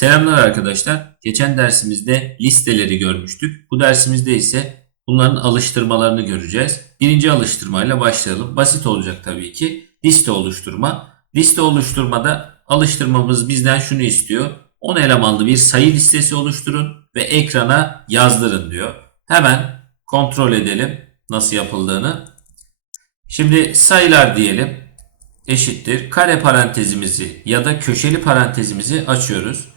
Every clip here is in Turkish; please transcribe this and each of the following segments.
Selamlar arkadaşlar. Geçen dersimizde listeleri görmüştük. Bu dersimizde ise bunların alıştırmalarını göreceğiz. Birinci alıştırmayla başlayalım. Basit olacak tabii ki. Liste oluşturma. Liste oluşturmada alıştırmamız bizden şunu istiyor. 10 elemanlı bir sayı listesi oluşturun ve ekrana yazdırın diyor. Hemen kontrol edelim nasıl yapıldığını. Şimdi sayılar diyelim eşittir. Kare parantezimizi ya da köşeli parantezimizi açıyoruz.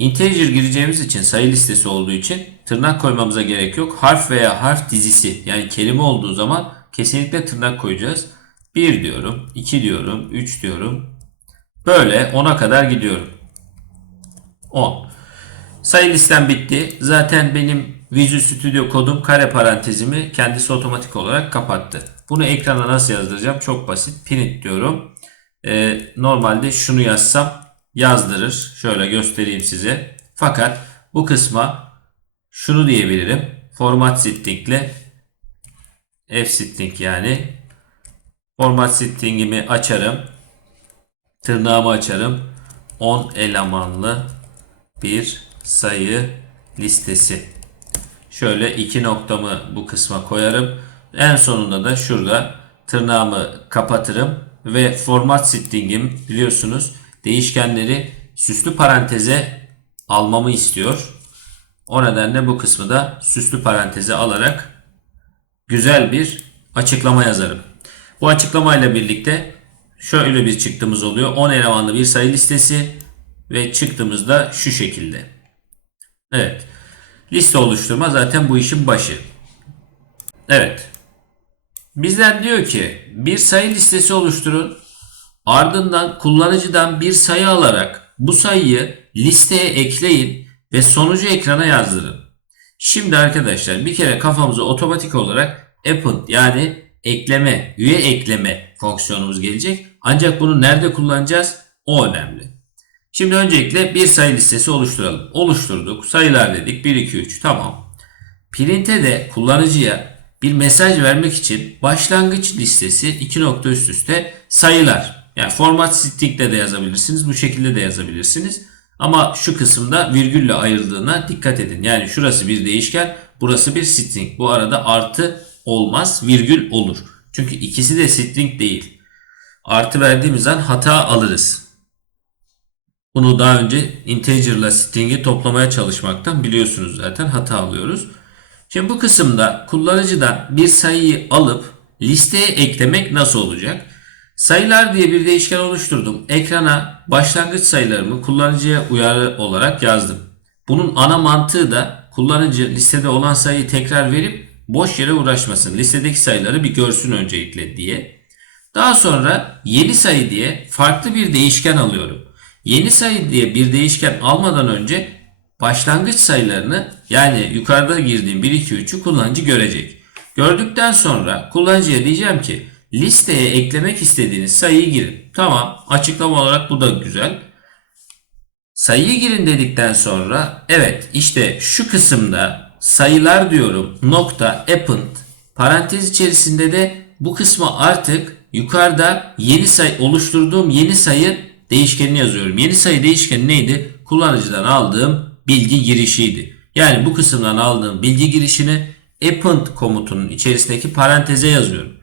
Integer gireceğimiz için sayı listesi olduğu için tırnak koymamıza gerek yok. Harf veya harf dizisi yani kelime olduğu zaman kesinlikle tırnak koyacağız. 1 diyorum, 2 diyorum, 3 diyorum. Böyle 10'a kadar gidiyorum. 10. Sayı listem bitti. Zaten benim Visual Studio kodum kare parantezimi kendisi otomatik olarak kapattı. Bunu ekrana nasıl yazdıracağım? Çok basit. Print diyorum. Ee, normalde şunu yazsam yazdırır. Şöyle göstereyim size. Fakat bu kısma şunu diyebilirim. Format stringle f string yani format stringimi açarım. Tırnağımı açarım. 10 elemanlı bir sayı listesi. Şöyle iki noktamı bu kısma koyarım. En sonunda da şurada tırnağımı kapatırım ve format string'im biliyorsunuz değişkenleri süslü paranteze almamı istiyor. O nedenle bu kısmı da süslü paranteze alarak güzel bir açıklama yazarım. Bu açıklamayla birlikte şöyle bir çıktığımız oluyor. 10 elemanlı bir sayı listesi ve çıktığımızda şu şekilde. Evet. Liste oluşturma zaten bu işin başı. Evet. Bizden diyor ki bir sayı listesi oluşturun. Ardından kullanıcıdan bir sayı alarak bu sayıyı listeye ekleyin ve sonucu ekrana yazdırın. Şimdi arkadaşlar bir kere kafamıza otomatik olarak append yani ekleme, üye ekleme fonksiyonumuz gelecek. Ancak bunu nerede kullanacağız? O önemli. Şimdi öncelikle bir sayı listesi oluşturalım. Oluşturduk. Sayılar dedik. 1, 2, 3. Tamam. Print'e de kullanıcıya bir mesaj vermek için başlangıç listesi iki nokta üst üste sayılar. Yani format string'de de yazabilirsiniz. Bu şekilde de yazabilirsiniz. Ama şu kısımda virgülle ayrıldığına dikkat edin. Yani şurası bir değişken, burası bir string. Bu arada artı olmaz, virgül olur. Çünkü ikisi de string değil. Artı verdiğimiz an hata alırız. Bunu daha önce integer ile string'i toplamaya çalışmaktan biliyorsunuz zaten hata alıyoruz. Şimdi bu kısımda kullanıcıdan bir sayıyı alıp listeye eklemek nasıl olacak? Sayılar diye bir değişken oluşturdum. Ekrana başlangıç sayılarımı kullanıcıya uyarı olarak yazdım. Bunun ana mantığı da kullanıcı listede olan sayıyı tekrar verip boş yere uğraşmasın. Listedeki sayıları bir görsün öncelikle diye. Daha sonra yeni sayı diye farklı bir değişken alıyorum. Yeni sayı diye bir değişken almadan önce başlangıç sayılarını yani yukarıda girdiğim 1, 2, 3'ü kullanıcı görecek. Gördükten sonra kullanıcıya diyeceğim ki listeye eklemek istediğiniz sayıyı girin. Tamam açıklama olarak bu da güzel. Sayıyı girin dedikten sonra evet işte şu kısımda sayılar diyorum nokta append parantez içerisinde de bu kısmı artık yukarıda yeni sayı oluşturduğum yeni sayı değişkenini yazıyorum. Yeni sayı değişkeni neydi? Kullanıcıdan aldığım bilgi girişiydi. Yani bu kısımdan aldığım bilgi girişini append komutunun içerisindeki paranteze yazıyorum.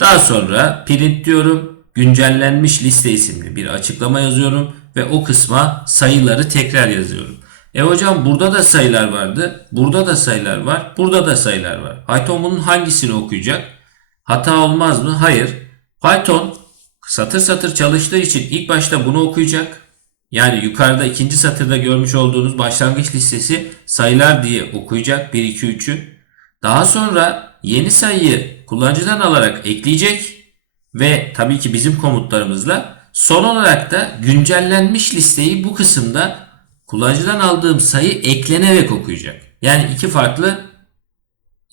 Daha sonra print diyorum. Güncellenmiş liste isimli bir açıklama yazıyorum ve o kısma sayıları tekrar yazıyorum. E hocam burada da sayılar vardı. Burada da sayılar var. Burada da sayılar var. Python bunun hangisini okuyacak? Hata olmaz mı? Hayır. Python satır satır çalıştığı için ilk başta bunu okuyacak. Yani yukarıda ikinci satırda görmüş olduğunuz başlangıç listesi sayılar diye okuyacak 1 2 3'ü. Daha sonra yeni sayıyı kullanıcıdan alarak ekleyecek ve tabii ki bizim komutlarımızla son olarak da güncellenmiş listeyi bu kısımda kullanıcıdan aldığım sayı eklenerek okuyacak. Yani iki farklı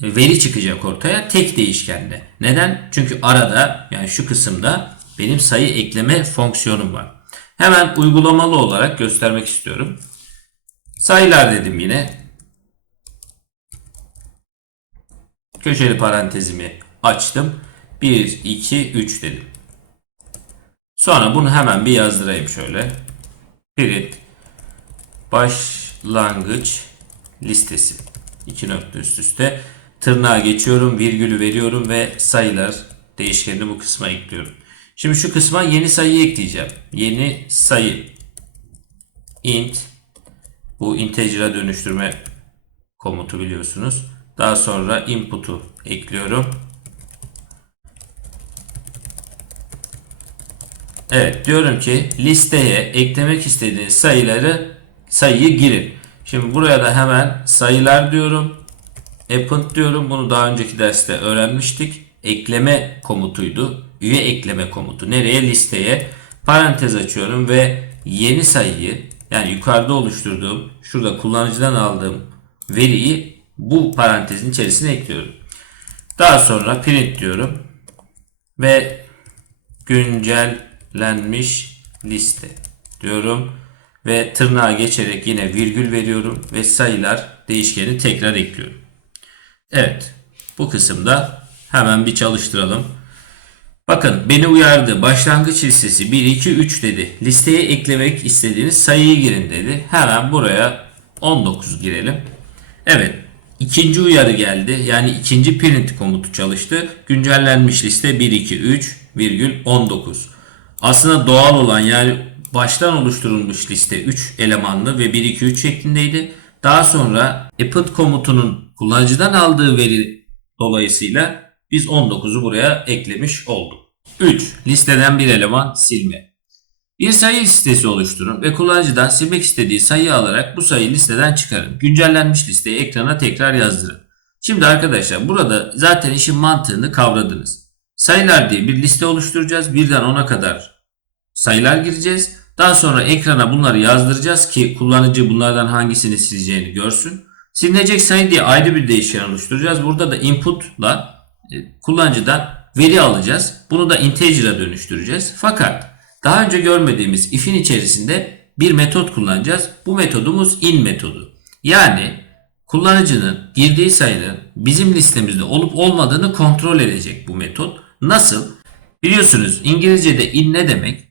veri çıkacak ortaya tek değişkende. Neden? Çünkü arada yani şu kısımda benim sayı ekleme fonksiyonum var. Hemen uygulamalı olarak göstermek istiyorum. Sayılar dedim yine. Köşeli parantezimi açtım. 1, 2, 3 dedim. Sonra bunu hemen bir yazdırayım şöyle. Print başlangıç listesi. İki nokta üst üste. Tırnağa geçiyorum, virgülü veriyorum ve sayılar değişkenini bu kısma ekliyorum. Şimdi şu kısma yeni sayı ekleyeceğim. Yeni sayı int bu integer'a dönüştürme komutu biliyorsunuz. Daha sonra input'u ekliyorum. Evet diyorum ki listeye eklemek istediğiniz sayıları sayıyı girin. Şimdi buraya da hemen sayılar diyorum. Append diyorum. Bunu daha önceki derste öğrenmiştik. Ekleme komutuydu. Üye ekleme komutu. Nereye? Listeye. Parantez açıyorum ve yeni sayıyı yani yukarıda oluşturduğum şurada kullanıcıdan aldığım veriyi bu parantezin içerisine ekliyorum. Daha sonra print diyorum ve güncellenmiş liste diyorum ve tırnağa geçerek yine virgül veriyorum ve sayılar değişkeni tekrar ekliyorum. Evet bu kısımda hemen bir çalıştıralım. Bakın beni uyardı. Başlangıç listesi 1, 2, 3 dedi. Listeye eklemek istediğiniz sayıyı girin dedi. Hemen buraya 19 girelim. Evet. ikinci uyarı geldi. Yani ikinci print komutu çalıştı. Güncellenmiş liste 1, 2, 3 virgül 19. Aslında doğal olan yani baştan oluşturulmuş liste 3 elemanlı ve 1, 2, 3 şeklindeydi. Daha sonra append komutunun kullanıcıdan aldığı veri dolayısıyla biz 19'u buraya eklemiş olduk. 3. Listeden bir eleman silme. Bir sayı listesi oluşturun ve kullanıcıdan silmek istediği sayıyı alarak bu sayıyı listeden çıkarın. Güncellenmiş listeyi ekrana tekrar yazdırın. Şimdi arkadaşlar burada zaten işin mantığını kavradınız. Sayılar diye bir liste oluşturacağız. Birden 10'a kadar sayılar gireceğiz. Daha sonra ekrana bunları yazdıracağız ki kullanıcı bunlardan hangisini sileceğini görsün. Silinecek sayı diye ayrı bir değişken oluşturacağız. Burada da input'la e, kullanıcıdan veri alacağız. Bunu da integer'a dönüştüreceğiz. Fakat daha önce görmediğimiz if'in içerisinde bir metot kullanacağız. Bu metodumuz in metodu. Yani kullanıcının girdiği sayının bizim listemizde olup olmadığını kontrol edecek bu metot. Nasıl? Biliyorsunuz İngilizce'de in ne demek?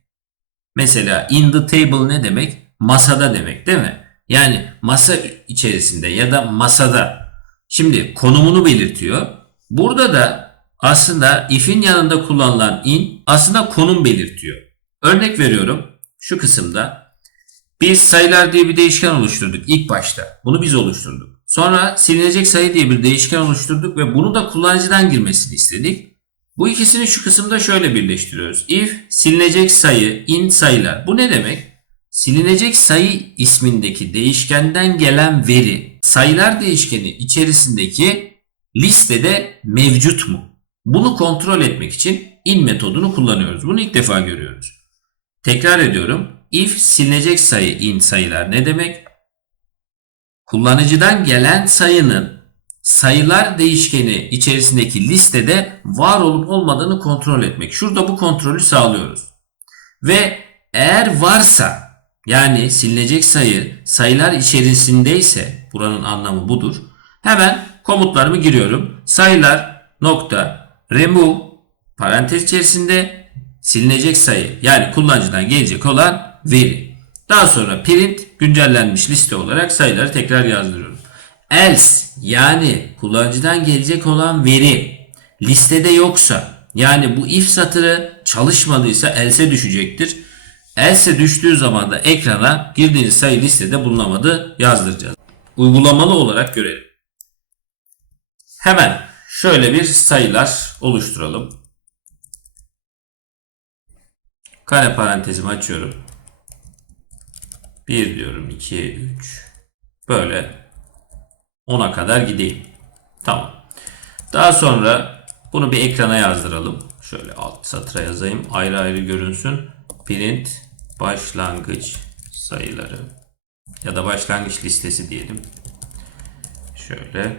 Mesela in the table ne demek? Masada demek değil mi? Yani masa içerisinde ya da masada. Şimdi konumunu belirtiyor. Burada da aslında if'in yanında kullanılan in aslında konum belirtiyor. Örnek veriyorum şu kısımda biz sayılar diye bir değişken oluşturduk ilk başta. Bunu biz oluşturduk. Sonra silinecek sayı diye bir değişken oluşturduk ve bunu da kullanıcıdan girmesini istedik. Bu ikisini şu kısımda şöyle birleştiriyoruz. If silinecek sayı in sayılar. Bu ne demek? Silinecek sayı ismindeki değişkenden gelen veri sayılar değişkeni içerisindeki listede mevcut mu? Bunu kontrol etmek için in metodunu kullanıyoruz. Bunu ilk defa görüyoruz. Tekrar ediyorum. If silinecek sayı in sayılar ne demek? Kullanıcıdan gelen sayının sayılar değişkeni içerisindeki listede var olup olmadığını kontrol etmek. Şurada bu kontrolü sağlıyoruz. Ve eğer varsa yani silinecek sayı sayılar içerisindeyse buranın anlamı budur. Hemen komutlarımı giriyorum. Sayılar nokta remove parantez içerisinde silinecek sayı yani kullanıcıdan gelecek olan veri. Daha sonra print güncellenmiş liste olarak sayıları tekrar yazdırıyorum. Else yani kullanıcıdan gelecek olan veri listede yoksa yani bu if satırı çalışmadıysa else düşecektir. Else düştüğü zaman da ekrana girdiğiniz sayı listede bulunamadı yazdıracağız. Uygulamalı olarak görelim. Hemen şöyle bir sayılar oluşturalım. Kare parantezimi açıyorum. 1 diyorum 2 3 böyle 10'a kadar gideyim. Tamam. Daha sonra bunu bir ekrana yazdıralım. Şöyle alt satıra yazayım. Ayrı ayrı görünsün. Print başlangıç sayıları ya da başlangıç listesi diyelim. Şöyle.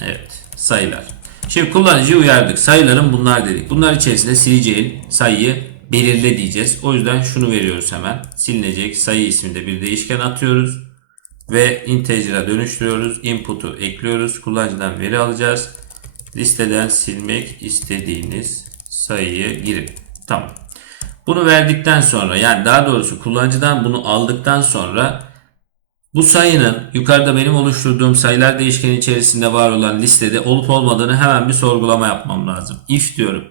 Evet. Sayılar. Şimdi kullanıcıyı uyardık. Sayıların bunlar dedik. Bunlar içerisinde sileceğin sayıyı belirle diyeceğiz. O yüzden şunu veriyoruz hemen. Silinecek sayı isminde bir değişken atıyoruz. Ve integer'a dönüştürüyoruz. Input'u ekliyoruz. Kullanıcıdan veri alacağız. Listeden silmek istediğiniz sayıyı girin. Tamam. Bunu verdikten sonra yani daha doğrusu kullanıcıdan bunu aldıktan sonra Bu sayının yukarıda benim oluşturduğum sayılar değişkeni içerisinde var olan listede olup olmadığını hemen bir sorgulama yapmam lazım. If diyorum.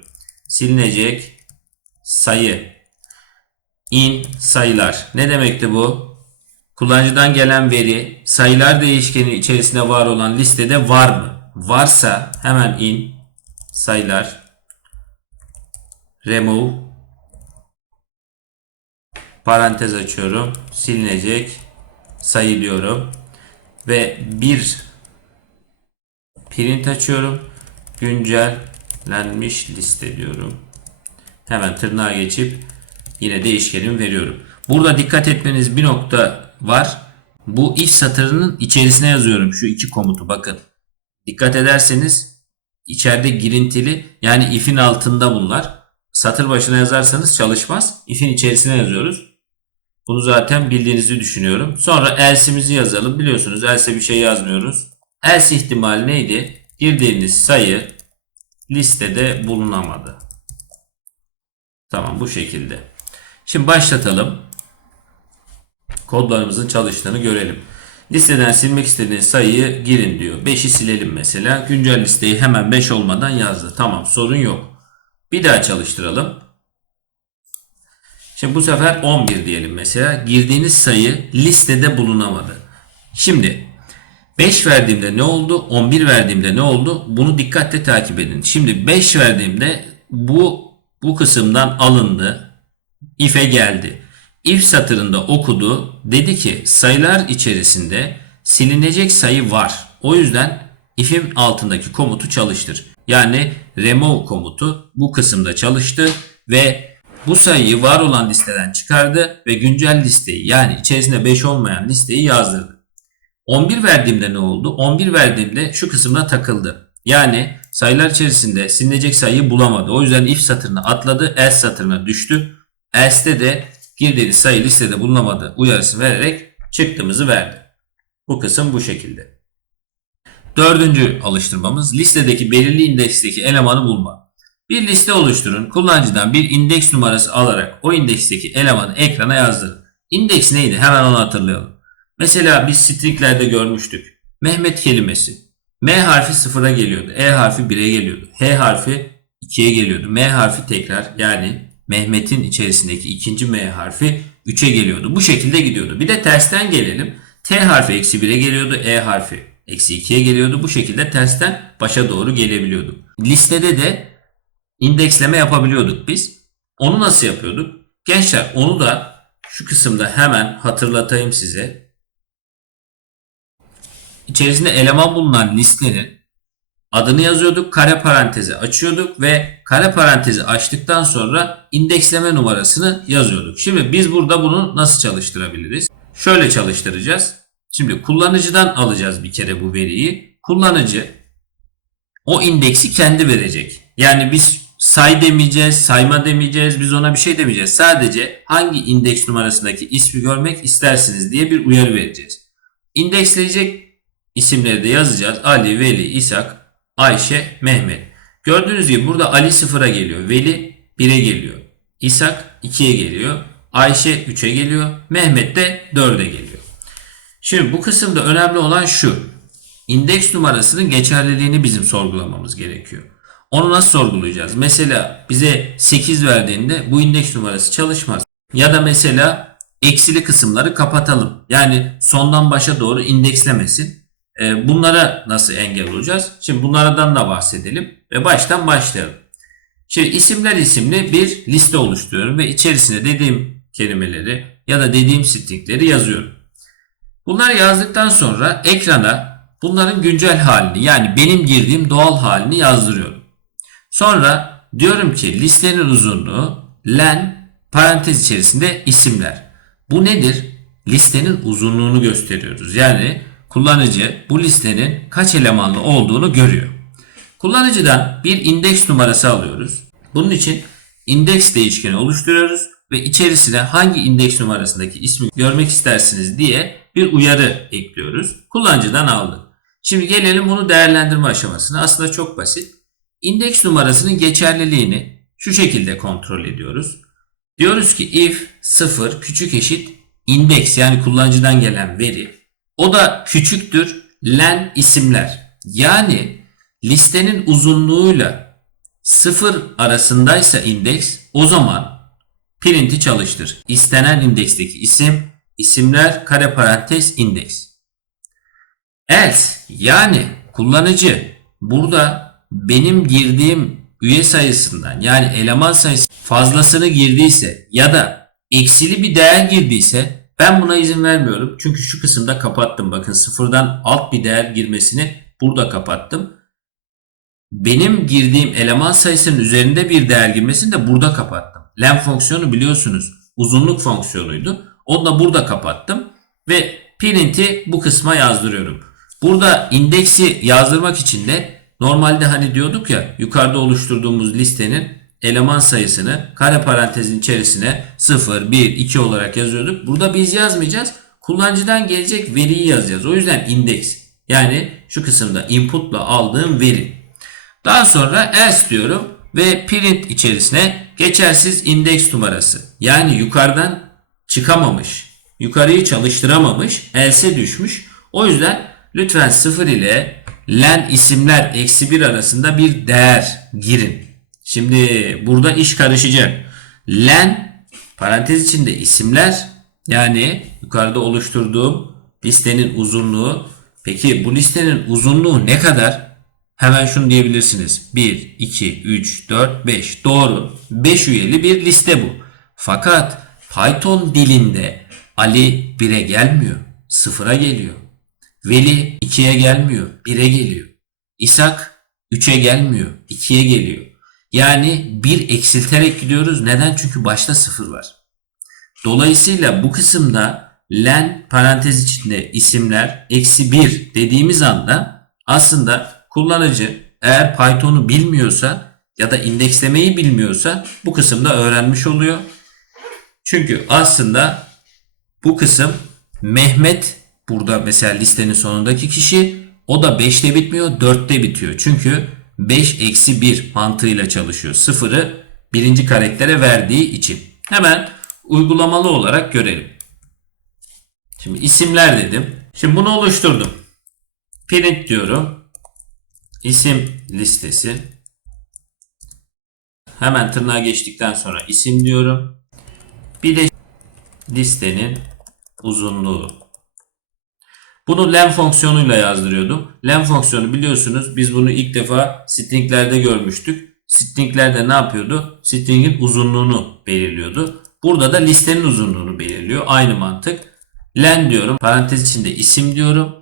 Silinecek sayı in sayılar. Ne demekti bu? Kullanıcıdan gelen veri sayılar değişkeni içerisinde var olan listede var mı? Varsa hemen in sayılar remove parantez açıyorum. Silinecek sayı diyorum. Ve bir print açıyorum. Güncellenmiş liste diyorum. Hemen tırnağa geçip yine değişkenimi veriyorum. Burada dikkat etmeniz bir nokta var. Bu if satırının içerisine yazıyorum şu iki komutu bakın. Dikkat ederseniz içeride girintili yani if'in altında bunlar. Satır başına yazarsanız çalışmaz. If'in içerisine yazıyoruz. Bunu zaten bildiğinizi düşünüyorum. Sonra else'imizi yazalım. Biliyorsunuz else bir şey yazmıyoruz. Else ihtimali neydi? Girdiğiniz sayı listede bulunamadı. Tamam bu şekilde. Şimdi başlatalım. Kodlarımızın çalıştığını görelim. Listeden silmek istediğiniz sayıyı girin diyor. 5'i silelim mesela. Güncel listeyi hemen 5 olmadan yazdı. Tamam sorun yok. Bir daha çalıştıralım. Şimdi bu sefer 11 diyelim mesela. Girdiğiniz sayı listede bulunamadı. Şimdi 5 verdiğimde ne oldu? 11 verdiğimde ne oldu? Bunu dikkatle takip edin. Şimdi 5 verdiğimde bu bu kısımdan alındı. If'e geldi. If satırında okudu. Dedi ki sayılar içerisinde silinecek sayı var. O yüzden if'in altındaki komutu çalıştır. Yani remove komutu bu kısımda çalıştı ve bu sayıyı var olan listeden çıkardı ve güncel listeyi yani içerisinde 5 olmayan listeyi yazdırdı. 11 verdiğimde ne oldu? 11 verdiğimde şu kısımda takıldı. Yani sayılar içerisinde silinecek sayıyı bulamadı. O yüzden if satırına atladı, else satırına düştü. Else'de de girdiğiniz sayı listede bulunamadı uyarısı vererek çıktığımızı verdi. Bu kısım bu şekilde. Dördüncü alıştırmamız listedeki belirli indeksteki elemanı bulma. Bir liste oluşturun. Kullanıcıdan bir indeks numarası alarak o indeksteki elemanı ekrana yazdırın. İndeks neydi? Hemen onu hatırlayalım. Mesela biz stringlerde görmüştük. Mehmet kelimesi. M harfi sıfıra geliyordu. E harfi 1'e geliyordu. H harfi 2'ye geliyordu. M harfi tekrar yani Mehmet'in içerisindeki ikinci M harfi 3'e geliyordu. Bu şekilde gidiyordu. Bir de tersten gelelim. T harfi eksi 1'e geliyordu. E harfi eksi 2'ye geliyordu. Bu şekilde tersten başa doğru gelebiliyordu. Listede de indeksleme yapabiliyorduk biz. Onu nasıl yapıyorduk? Gençler onu da şu kısımda hemen hatırlatayım size. İçerisinde eleman bulunan listenin adını yazıyorduk, kare parantezi açıyorduk ve kare parantezi açtıktan sonra indeksleme numarasını yazıyorduk. Şimdi biz burada bunu nasıl çalıştırabiliriz? Şöyle çalıştıracağız. Şimdi kullanıcıdan alacağız bir kere bu veriyi. Kullanıcı o indeksi kendi verecek. Yani biz say demeyeceğiz, sayma demeyeceğiz, biz ona bir şey demeyeceğiz. Sadece hangi indeks numarasındaki ismi görmek istersiniz diye bir uyarı vereceğiz. İndeksleyecek isimleri de yazacağız. Ali, Veli, İshak, Ayşe, Mehmet. Gördüğünüz gibi burada Ali sıfıra geliyor. Veli 1'e geliyor. İshak 2'ye geliyor. Ayşe 3'e geliyor. Mehmet de 4'e geliyor. Şimdi bu kısımda önemli olan şu. İndeks numarasının geçerliliğini bizim sorgulamamız gerekiyor. Onu nasıl sorgulayacağız? Mesela bize 8 verdiğinde bu indeks numarası çalışmaz. Ya da mesela eksili kısımları kapatalım. Yani sondan başa doğru indekslemesin. Ee, bunlara nasıl engel olacağız? Şimdi bunlardan da bahsedelim ve baştan başlayalım. Şimdi isimler isimli bir liste oluşturuyorum ve içerisine dediğim kelimeleri ya da dediğim stringleri yazıyorum. Bunları yazdıktan sonra ekrana bunların güncel halini yani benim girdiğim doğal halini yazdırıyorum. Sonra diyorum ki listenin uzunluğu len parantez içerisinde isimler. Bu nedir? Listenin uzunluğunu gösteriyoruz. Yani kullanıcı bu listenin kaç elemanlı olduğunu görüyor. Kullanıcıdan bir indeks numarası alıyoruz. Bunun için indeks değişkeni oluşturuyoruz ve içerisine hangi indeks numarasındaki ismi görmek istersiniz diye bir uyarı ekliyoruz. Kullanıcıdan aldık. Şimdi gelelim bunu değerlendirme aşamasına. Aslında çok basit. İndeks numarasının geçerliliğini şu şekilde kontrol ediyoruz. Diyoruz ki if 0 küçük eşit indeks yani kullanıcıdan gelen veri O da küçüktür len isimler. Yani listenin uzunluğuyla sıfır arasındaysa indeks o zaman print'i çalıştır. İstenen indeksteki isim, isimler, kare parantez, indeks. Else yani kullanıcı burada benim girdiğim üye sayısından yani eleman sayısı fazlasını girdiyse ya da eksili bir değer girdiyse ben buna izin vermiyorum. Çünkü şu kısımda kapattım. Bakın sıfırdan alt bir değer girmesini burada kapattım. Benim girdiğim eleman sayısının üzerinde bir değer girmesini de burada kapattım. Len fonksiyonu biliyorsunuz uzunluk fonksiyonuydu. Onu da burada kapattım. Ve print'i bu kısma yazdırıyorum. Burada indeksi yazdırmak için de normalde hani diyorduk ya yukarıda oluşturduğumuz listenin eleman sayısını kare parantezin içerisine 0, 1, 2 olarak yazıyorduk. Burada biz yazmayacağız. Kullanıcıdan gelecek veriyi yazacağız. O yüzden indeks yani şu kısımda inputla aldığım veri. Daha sonra else diyorum ve print içerisine geçersiz indeks numarası. Yani yukarıdan çıkamamış, yukarıyı çalıştıramamış, else'e düşmüş. O yüzden lütfen 0 ile len isimler eksi 1 arasında bir değer girin. Şimdi burada iş karışacak. Len parantez içinde isimler yani yukarıda oluşturduğum listenin uzunluğu. Peki bu listenin uzunluğu ne kadar? Hemen şunu diyebilirsiniz. 1, 2, 3, 4, 5. Doğru. 5 üyeli bir liste bu. Fakat Python dilinde Ali 1'e gelmiyor. 0'a geliyor. Veli 2'ye gelmiyor. 1'e geliyor. İshak 3'e gelmiyor. 2'ye geliyor. Yani 1 eksilterek gidiyoruz. Neden? Çünkü başta 0 var. Dolayısıyla bu kısımda len parantez içinde isimler eksi 1 dediğimiz anda aslında kullanıcı eğer Python'u bilmiyorsa ya da indekslemeyi bilmiyorsa bu kısımda öğrenmiş oluyor. Çünkü aslında bu kısım Mehmet burada mesela listenin sonundaki kişi o da 5'te bitmiyor 4'te bitiyor. Çünkü 5 eksi 1 mantığıyla çalışıyor. Sıfırı birinci karaktere verdiği için. Hemen uygulamalı olarak görelim. Şimdi isimler dedim. Şimdi bunu oluşturdum. Print diyorum. İsim listesi. Hemen tırnağa geçtikten sonra isim diyorum. Bir de listenin uzunluğu. Bunu len fonksiyonuyla yazdırıyordum. Len fonksiyonu biliyorsunuz biz bunu ilk defa stringlerde görmüştük. Stringlerde ne yapıyordu? Stringin uzunluğunu belirliyordu. Burada da listenin uzunluğunu belirliyor. Aynı mantık. Len diyorum. Parantez içinde isim diyorum.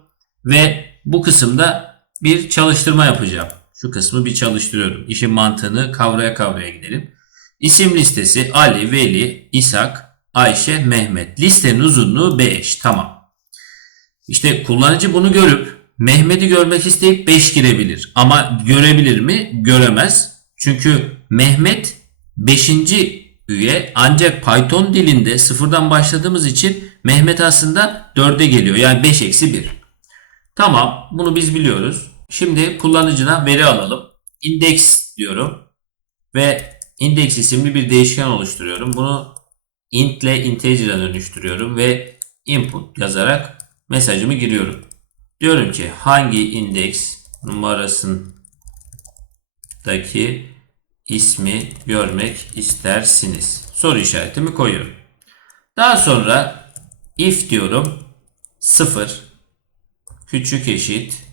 Ve bu kısımda bir çalıştırma yapacağım. Şu kısmı bir çalıştırıyorum. İşin mantığını kavraya kavraya gidelim. İsim listesi Ali, Veli, İshak, Ayşe, Mehmet. Listenin uzunluğu 5. Tamam. İşte kullanıcı bunu görüp Mehmet'i görmek isteyip 5 girebilir. Ama görebilir mi? Göremez. Çünkü Mehmet 5. üye ancak Python dilinde sıfırdan başladığımız için Mehmet aslında 4'e geliyor. Yani 5 eksi 1. Tamam bunu biz biliyoruz. Şimdi kullanıcına veri alalım. Index diyorum. Ve index isimli bir değişken oluşturuyorum. Bunu int ile integer'a dönüştürüyorum ve input yazarak mesajımı giriyorum. Diyorum ki hangi indeks numarasındaki ismi görmek istersiniz? Soru işaretimi koyuyorum. Daha sonra if diyorum 0 küçük eşit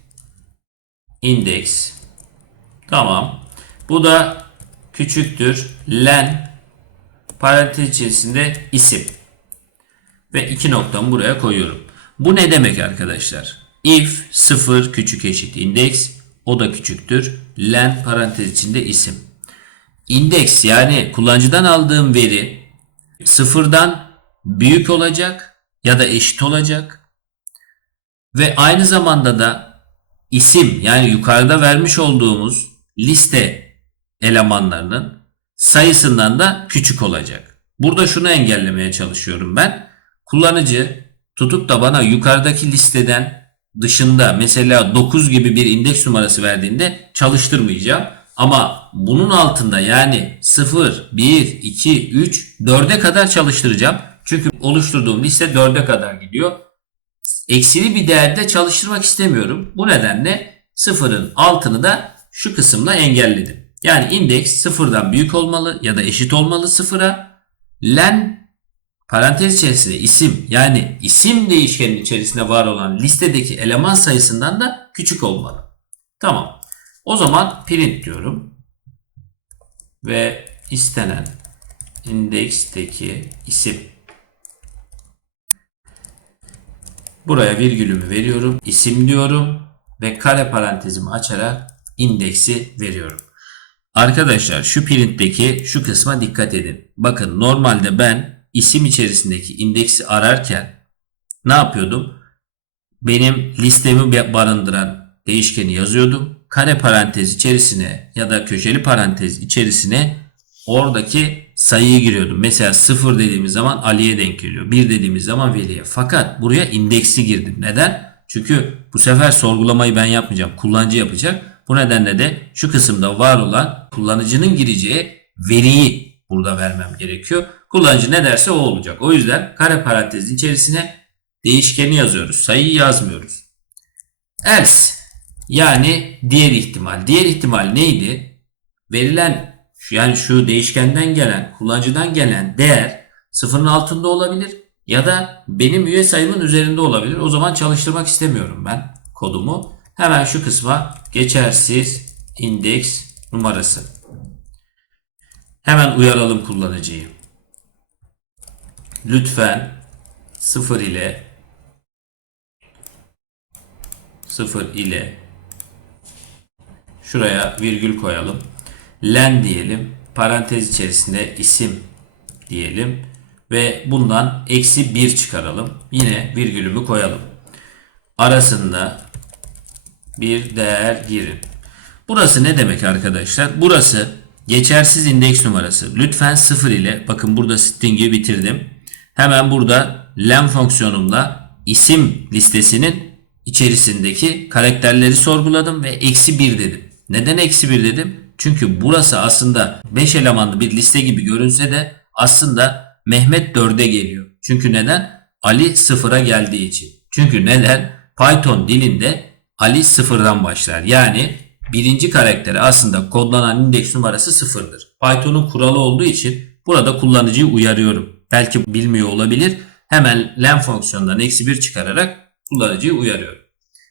indeks tamam. Bu da küçüktür len parantez içerisinde isim ve iki noktamı buraya koyuyorum. Bu ne demek arkadaşlar? If 0 küçük eşit indeks o da küçüktür. Len parantez içinde isim. Indeks yani kullanıcıdan aldığım veri sıfırdan büyük olacak ya da eşit olacak. Ve aynı zamanda da isim yani yukarıda vermiş olduğumuz liste elemanlarının sayısından da küçük olacak. Burada şunu engellemeye çalışıyorum ben. Kullanıcı tutup da bana yukarıdaki listeden dışında mesela 9 gibi bir indeks numarası verdiğinde çalıştırmayacağım. Ama bunun altında yani 0, 1, 2, 3, 4'e kadar çalıştıracağım. Çünkü oluşturduğum liste 4'e kadar gidiyor. eksili bir değerde çalıştırmak istemiyorum. Bu nedenle sıfırın altını da şu kısımla engelledim. Yani indeks sıfırdan büyük olmalı ya da eşit olmalı sıfıra. Len parantez içerisinde isim yani isim değişkenin içerisinde var olan listedeki eleman sayısından da küçük olmalı. Tamam. O zaman print diyorum. Ve istenen indeksteki isim. Buraya virgülümü veriyorum. isim diyorum ve kare parantezimi açarak indeksi veriyorum. Arkadaşlar şu printteki şu kısma dikkat edin. Bakın normalde ben isim içerisindeki indeksi ararken ne yapıyordum? Benim listemi barındıran değişkeni yazıyordum. Kare parantez içerisine ya da köşeli parantez içerisine oradaki sayıyı giriyordum. Mesela 0 dediğimiz zaman Ali'ye denk geliyor. 1 dediğimiz zaman Veli'ye. Fakat buraya indeksi girdim. Neden? Çünkü bu sefer sorgulamayı ben yapmayacağım. Kullanıcı yapacak. Bu nedenle de şu kısımda var olan kullanıcının gireceği veriyi burada vermem gerekiyor. Kullanıcı ne derse o olacak. O yüzden kare parantezin içerisine değişkeni yazıyoruz. Sayıyı yazmıyoruz. Else yani diğer ihtimal. Diğer ihtimal neydi? Verilen yani şu değişkenden gelen, kullanıcıdan gelen değer sıfırın altında olabilir ya da benim üye sayımın üzerinde olabilir. O zaman çalıştırmak istemiyorum ben kodumu. Hemen şu kısma geçersiz indeks numarası. Hemen uyaralım kullanıcıyı. Lütfen 0 ile 0 ile şuraya virgül koyalım. Len diyelim. Parantez içerisinde isim diyelim. Ve bundan eksi 1 çıkaralım. Yine virgülümü koyalım. Arasında bir değer girin. Burası ne demek arkadaşlar? Burası geçersiz indeks numarası. Lütfen 0 ile bakın burada string'i bitirdim. Hemen burada len fonksiyonumla isim listesinin içerisindeki karakterleri sorguladım ve eksi 1 dedim. Neden eksi 1 dedim? Çünkü burası aslında 5 elemanlı bir liste gibi görünse de aslında Mehmet 4'e geliyor. Çünkü neden? Ali 0'a geldiği için. Çünkü neden? Python dilinde Ali sıfırdan başlar. Yani birinci karakteri aslında kodlanan indeks numarası sıfırdır. Python'un kuralı olduğu için burada kullanıcıyı uyarıyorum. Belki bilmiyor olabilir. Hemen len fonksiyonundan eksi 1 çıkararak kullanıcıyı uyarıyorum.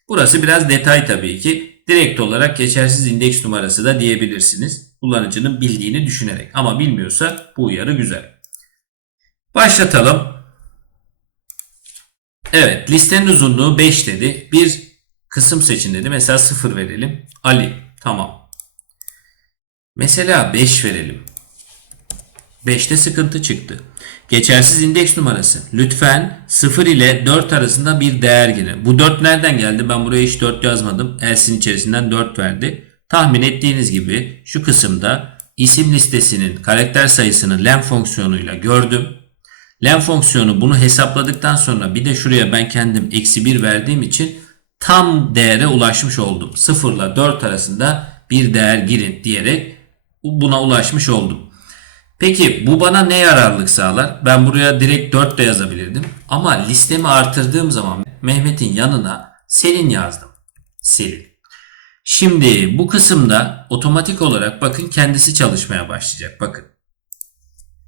Burası biraz detay tabii ki. Direkt olarak geçersiz indeks numarası da diyebilirsiniz. Kullanıcının bildiğini düşünerek. Ama bilmiyorsa bu uyarı güzel. Başlatalım. Evet listenin uzunluğu 5 dedi. Bir kısım seçin dedi. Mesela 0 verelim. Ali. Tamam. Mesela 5 verelim. 5'te sıkıntı çıktı. Geçersiz indeks numarası. Lütfen 0 ile 4 arasında bir değer girin. Bu 4 nereden geldi? Ben buraya hiç 4 yazmadım. Else'in içerisinden 4 verdi. Tahmin ettiğiniz gibi şu kısımda isim listesinin karakter sayısını len fonksiyonuyla gördüm. Len fonksiyonu bunu hesapladıktan sonra bir de şuraya ben kendim eksi 1 verdiğim için tam değere ulaşmış oldum. 0 ile 4 arasında bir değer girin diyerek buna ulaşmış oldum. Peki bu bana ne yararlık sağlar? Ben buraya direkt 4 de yazabilirdim. Ama listemi artırdığım zaman Mehmet'in yanına Selin yazdım. Selin. Şimdi bu kısımda otomatik olarak bakın kendisi çalışmaya başlayacak. Bakın.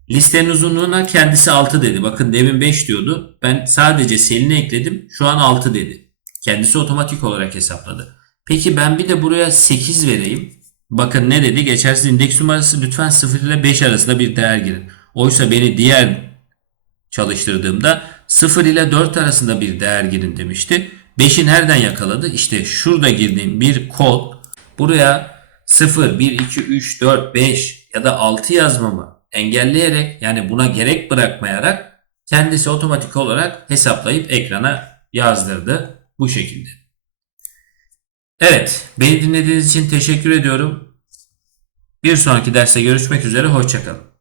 Listenin uzunluğuna kendisi 6 dedi. Bakın demin 5 diyordu. Ben sadece Selin'i ekledim. Şu an 6 dedi. Kendisi otomatik olarak hesapladı. Peki ben bir de buraya 8 vereyim. Bakın ne dedi? Geçersiz indeks numarası lütfen 0 ile 5 arasında bir değer girin. Oysa beni diğer çalıştırdığımda 0 ile 4 arasında bir değer girin demişti. 5'i nereden yakaladı? İşte şurada girdiğim bir kod buraya 0, 1, 2, 3, 4, 5 ya da 6 yazmamı engelleyerek yani buna gerek bırakmayarak kendisi otomatik olarak hesaplayıp ekrana yazdırdı bu şekilde. Evet, beni dinlediğiniz için teşekkür ediyorum. Bir sonraki derste görüşmek üzere, hoşçakalın.